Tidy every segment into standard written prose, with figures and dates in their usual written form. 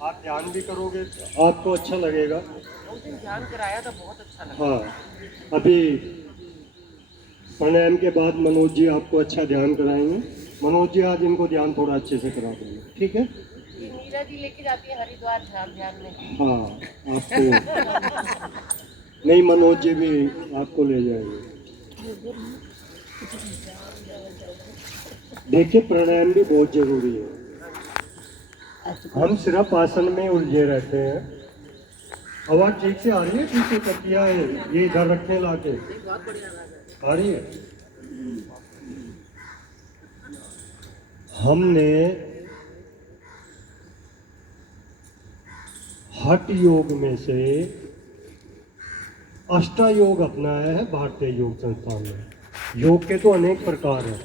आप ध्यान भी करोगे तो आपको अच्छा लगेगा। उस दिन ध्यान कराया था, बहुत अच्छा लगा। हाँ, अभी प्राणायाम के बाद मनोज जी आपको अच्छा ध्यान कराएंगे। मनोज जी आज इनको ध्यान थोड़ा अच्छे से करा देंगे, ठीक है? ये मीरा जी लेके जाती है हरिद्वार ध्यान में। हाँ, आपको नहीं, मनोज जी भी आपको ले जाएंगे। देखिए, प्राणायाम भी बहुत जरूरी है। हम सिर्फ आसन में उलझे रहते हैं। आवाज ठीक से आ रही है? पीछे तकिया है ये इधर रखने लाके बहुत बढ़िया आवाज है। आ रही है। हमने हठ योग में से अष्टायोग अपनाया है भारतीय योग संस्थान में। योग के तो अनेक प्रकार हैं,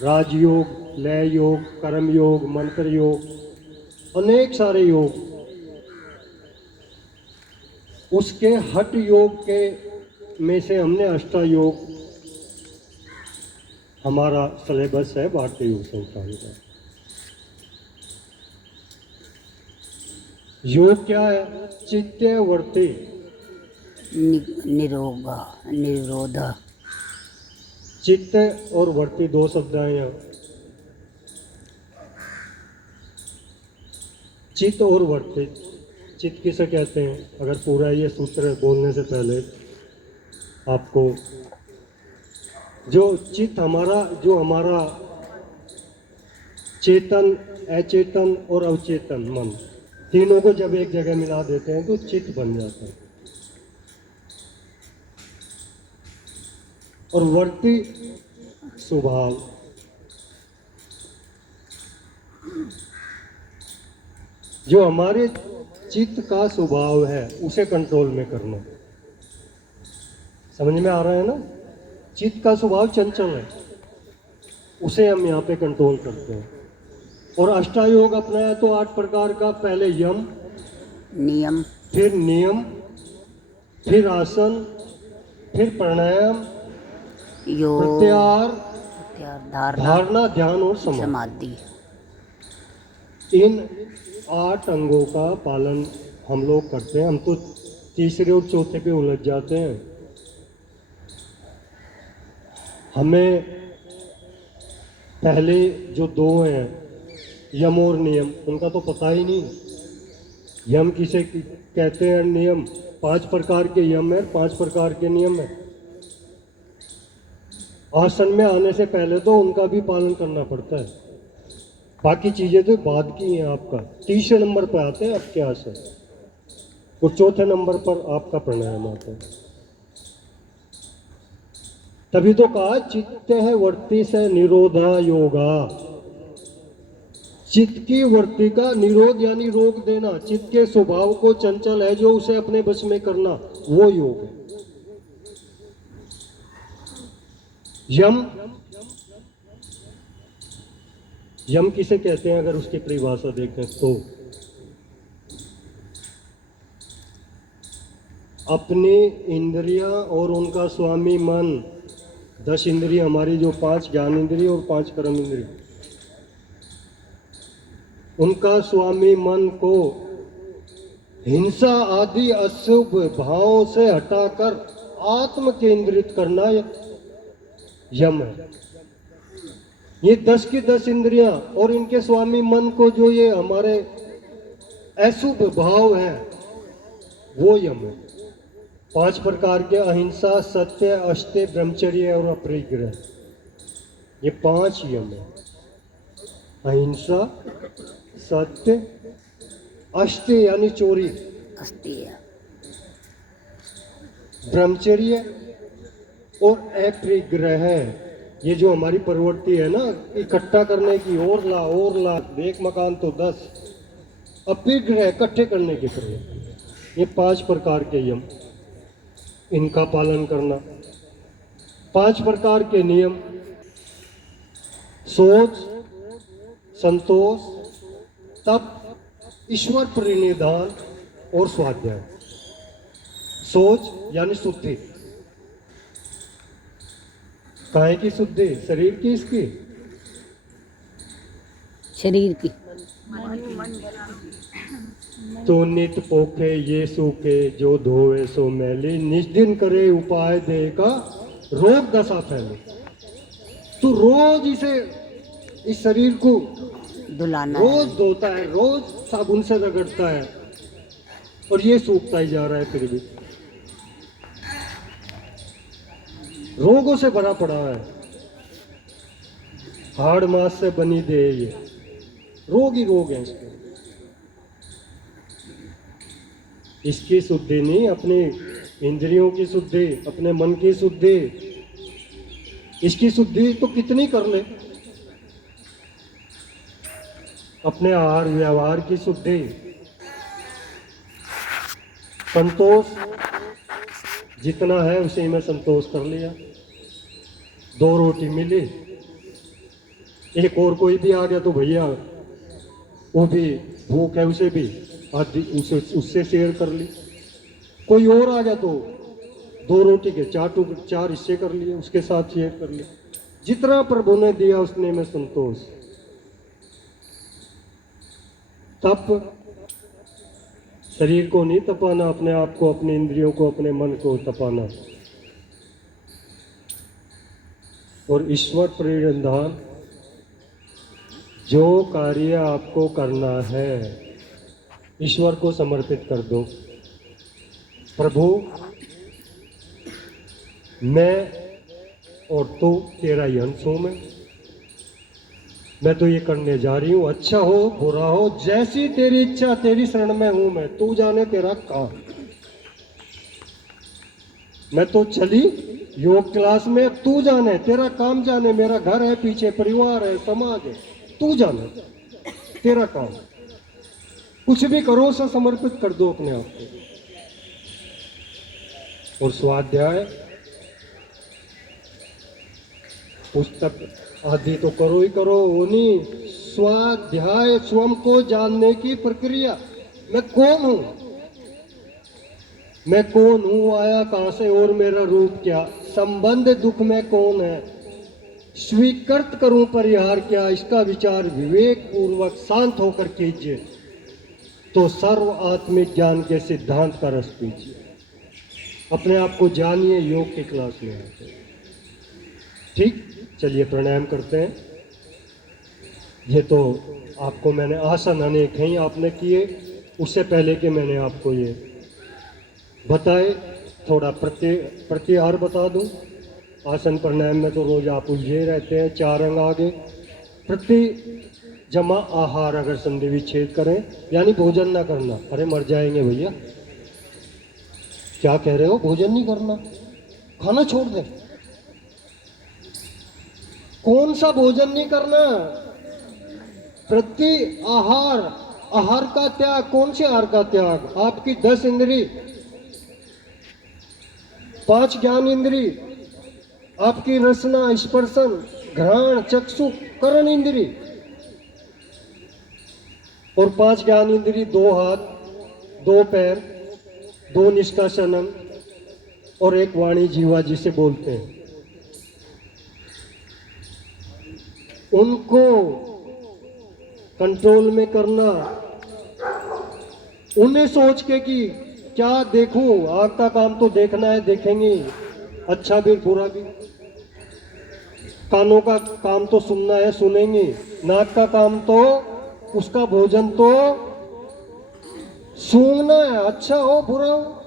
राजयोग, लय योग, कर्म योग, मंत्र योग, अनेक सारे योग। उसके हठ योग के में से हमने अष्टायोग, हमारा सिलेबस है भारतीय योग संस्थान का। योग क्या है? चित्तवर्ती निरोग निरोध। चित्त और वर्ती दो शब्द हैं यहाँ। चित्त और वर्ती, चित्त किसे कहते हैं? अगर पूरा ये सूत्र बोलने से पहले आपको, जो चित्त हमारा, जो हमारा चेतन, अचेतन और अवचेतन मन, तीनों को जब एक जगह मिला देते हैं तो चित्त बन जाता है। और वर्ती स्वभाव, जो हमारे चित्त का स्वभाव है उसे कंट्रोल में करना। समझ में आ रहा है ना? चित्त का स्वभाव चंचल है, उसे हम यहाँ पे कंट्रोल करते हैं। और अष्टायोग अपनाया तो 8 प्रकार का, पहले यम, नियम, फिर नियम, फिर आसन, फिर प्राणायाम, योग, प्रत्याहार, धारणा, धारणा, ध्यान और समाधि। समाधि। इन 8 अंगों का पालन हम लोग करते हैं। हम तो तीसरे और चौथे पे उलझ जाते हैं। हमें पहले जो दो हैं, यम और नियम, उनका तो पता ही नहीं। यम किसे कहते हैं? नियम। 5 प्रकार के यम है, 5 प्रकार के नियम है। आसन में आने से पहले तो उनका भी पालन करना पड़ता है, बाकी चीजें तो बाद की हैं। आपका तीसरे नंबर पर आते हैं आपके आसन, और चौथे नंबर पर आपका प्राणायाम आता है। तभी तो कहा चित्त है वर्ती से निरोधा योगा। चित्त की वृत्ति का निरोध यानी रोक देना, चित्त के स्वभाव को चंचल है जो उसे अपने बस में करना, वो योग है। यम, यम किसे कहते हैं? अगर उसकी परिभाषा देखें तो अपनी इंद्रियां और उनका स्वामी मन, 10 इंद्रिय हमारी, जो 5 ज्ञान इंद्रिय और 5 कर्म इंद्रिय, उनका स्वामी मन को हिंसा आदि अशुभ भावों से हटाकर आत्म केंद्रित करना यम है। ये 10 की 10 इंद्रियां और इनके स्वामी मन को, जो ये हमारे अशुभ भाव है, वो यम है। 5 प्रकार के अहिंसा, सत्य, अस्त्य, ब्रह्मचर्य और अपरिग्रह, ये 5 यम है। अहिंसा, सत्य, अस्त्य यानी चोरी, अस्थिय, ब्रह्मचर्य और अपरिग्रह, ये जो हमारी प्रवृत्ति है ना, इकट्ठा करने की, और ला एक मकान तो 10, अपरिग्रह इकट्ठे करने की प्रवृत्ति, ये 5 प्रकार के यम, इनका पालन करना। 5 प्रकार के नियम: सोच, संतोष, तप, ईश्वर प्रणिधान और स्वाध्याय। सोच यानी शुद्धि, काहे की शुद्धि? शरीर की, इसकी शरीर की, तो नित पोखे ये सूखे जो धोवे सो मैली, निस्दिन करे उपाय दे का रोग दशा फैले। तो रोज इसे इस शरीर को दुलाना रोज है। धोता है, रोज साबुन से रगड़ता है और ये सूखता ही जा रहा है, फिर भी रोगों से भरा पड़ा है। हाड़ मास से बनी दे, ये रोग ही रोग है इसके। इसकी शुद्धि नहीं, अपनी इंद्रियों की शुद्धि, अपने मन की शुद्धि, इसकी शुद्धि तो कितनी कर ले। अपने आहार व्यवहार की शुद्धि, संतोष जितना है उसी में संतोष कर लिया। 2 रोटी मिली, एक और कोई भी आ गया तो भैया वो भी भूख है, उसे भी आधी उससे शेयर कर ली। कोई और आ गया तो 2 रोटी के 4 हिस्से कर लिए, उसके साथ शेयर कर लिए। जितना प्रभु ने दिया उसने में संतोष। तप शरीर को नहीं तपाना, अपने आप को, अपने इंद्रियों को, अपने मन को तपाना। और ईश्वर प्रेरणधान, जो कार्य आपको करना है ईश्वर को समर्पित कर दो। प्रभु मैं और तू तेरा ही अंश हूं, मैं तो ये करने जा रही हूं, अच्छा हो बुरा हो जैसी तेरी इच्छा, तेरी शरण में हूं मैं, तू जाने तेरा काम। मैं तो चली योग क्लास में, तू जाने तेरा काम जाने, मेरा घर है पीछे, परिवार है, समाज है, तू जाने तेरा काम। कुछ भी करो उसे समर्पित कर दो अपने आप को। और स्वाध्याय पुस्तक आदि तो करो ही करो, वो नहीं, स्वाध्याय स्वयं को जानने की प्रक्रिया। मैं कौन हूं, मैं कौन हूं, आया कहां से और मेरा रूप क्या, संबंध दुख में कौन है, स्वीकृत करूं परिहार क्या, इसका विचार विवेक पूर्वक शांत होकर कीजिए तो सर्व आत्मिक ज्ञान के सिद्धांत का रस पीजिए। अपने आप को जानिए, योग की क्लास में आते हैं। ठीक, चलिए प्राणायाम करते हैं। ये तो आपको मैंने आसन अनेक हैं आपने किए, उससे पहले कि मैंने आपको ये बताए, थोड़ा प्रत्याहार बता दूं। आसन प्राणायाम में तो रोज आप उलझे रहते हैं। 4 अंग आगे प्रति जमा आहार अगर संधि विच्छेद करें, यानी भोजन ना करना। अरे मर जाएंगे भैया, क्या कह रहे हो, भोजन नहीं करना, खाना छोड़ दें। कौन सा भोजन नहीं करना, प्रति आहार, आहार का त्याग। कौन से आहार का त्याग, आपकी 10 इंद्री, 5 ज्ञान इंद्री, आपकी रसना, स्पर्शन, घ्राण, चक्षु, करण इंद्री, और 5 ज्ञान इंद्री, 2 हाथ, 2 पैर, 2 निष्कासनम और 1 वाणी जीवा जिसे बोलते हैं, उनको कंट्रोल में करना। उन्हें सोच के कि क्या देखूं, आग का काम तो देखना है, देखेंगे, अच्छा भी बुरा भी। कानों का काम तो सुनना है, सुनेंगे। नाक का काम तो, उसका भोजन तो सूंघना है, अच्छा हो बुरा हो।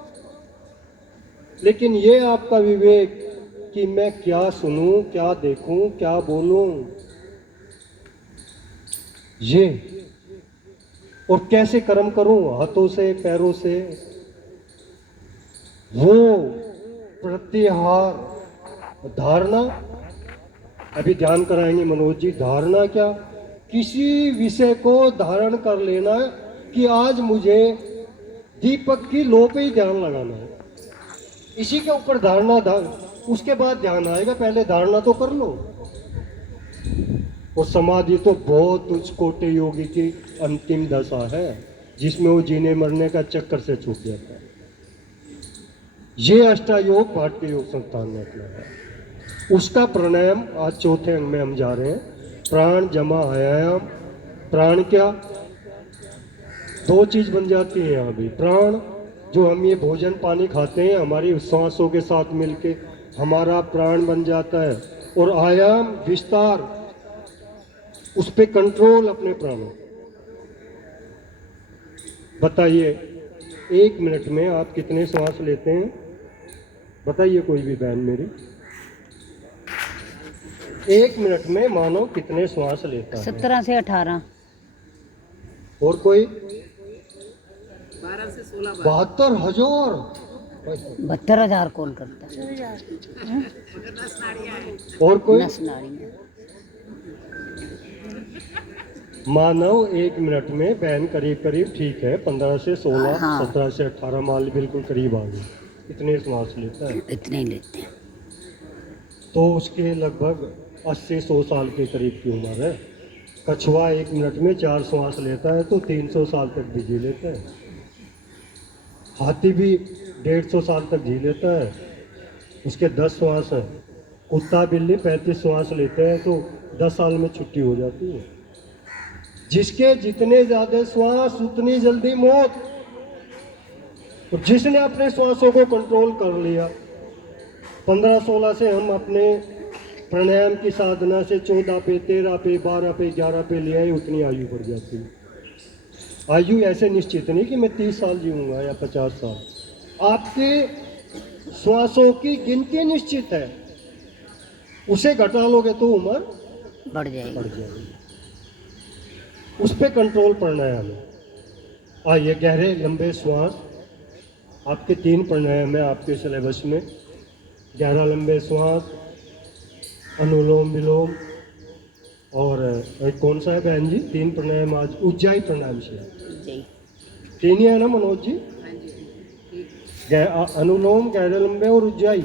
लेकिन ये आपका विवेक कि मैं क्या सुनूं, क्या देखूं, क्या बोलूं, ये, और कैसे कर्म करूं, हाथों से, पैरों से, वो प्रत्याहार, धारणा। अभी ध्यान कराएंगे मनोज जी। धारणा क्या, किसी विषय को धारण कर लेना कि आज मुझे दीपक की लो पे ही ध्यान लगाना है, इसी के ऊपर धारणा, उसके बाद ध्यान आएगा, पहले धारणा तो कर लो। और समाधि तो बहुत उच्च कोटि योगी की अंतिम दशा है, जिसमें वो जीने मरने का चक्कर से छूट जाता है। ये अष्टायोग भारतीय योग संस्थान ने अपनाया है। उसका प्राणायाम आज चौथे अंग में हम जा रहे हैं। प्राण जमा आयाम। प्राण क्या, दो चीज बन जाती है यहाँ भी, प्राण जो हम ये भोजन पानी खाते हैं हमारी सांसों के साथ मिलके हमारा प्राण बन जाता है, और आयाम विस्तार उस पे कंट्रोल अपने प्राणों। बताइए 1 मिनट में आप कितने श्वास लेते हैं? बताइए कोई भी बहन मेरी, 1 मिनट में मानो कितने श्वास लेता है? 17 से 18। और कोई? 12 से 16 72,000। 72,000 कौन करता है? और कोई? नस नाड़ी में। मानव 1 मिनट में बहन करीब करीब ठीक है 15 से 16, हाँ। 17 से 18 मान बिल्कुल करीब आ गई, इतने श्वास लेता है। इतने ही लेते हैं। तो उसके लगभग 80-100 साल के करीब की उम्र है। कछुआ 1 मिनट में 4 श्वास लेता है तो 300 साल तक भी जी लेता है। हाथी भी 150 साल तक जी लेता है, उसके 10 श्वास है। कुत्ता बिल्ली 35 श्वास लेते हैं तो 10 साल में छुट्टी हो जाती है। जिसके जितने ज्यादा श्वास उतनी जल्दी मौत। तो जिसने अपने श्वासों को कंट्रोल कर लिया, 15-16 से हम अपने प्राणायाम की साधना से 14 पे, 13 पे, 12 पे, 11 पे ले आए, उतनी आयु बढ़ जाती है। आयु ऐसे निश्चित नहीं कि मैं 30 साल जीऊंगा या 50 साल। आपके श्वासों की गिनती निश्चित है, उसे घटा लोगे तो उम्र बढ़ जाएगी। बढ़ जाएगी। उस पे कंट्रोल प्राणायाम है। आइए गहरे लंबे श्वास, आपके 3 प्राणायाम है आपके सिलेबस में। गहरा लंबे श्वास, अनुलोम विलोम, और एक कौन सा है बहन जी? 3 प्राणायाम आज उज्जाई प्राणायाम से जी। 3 ही है ना मनोज जी? अनुलोम, गहरे लंबे और उज्जाई।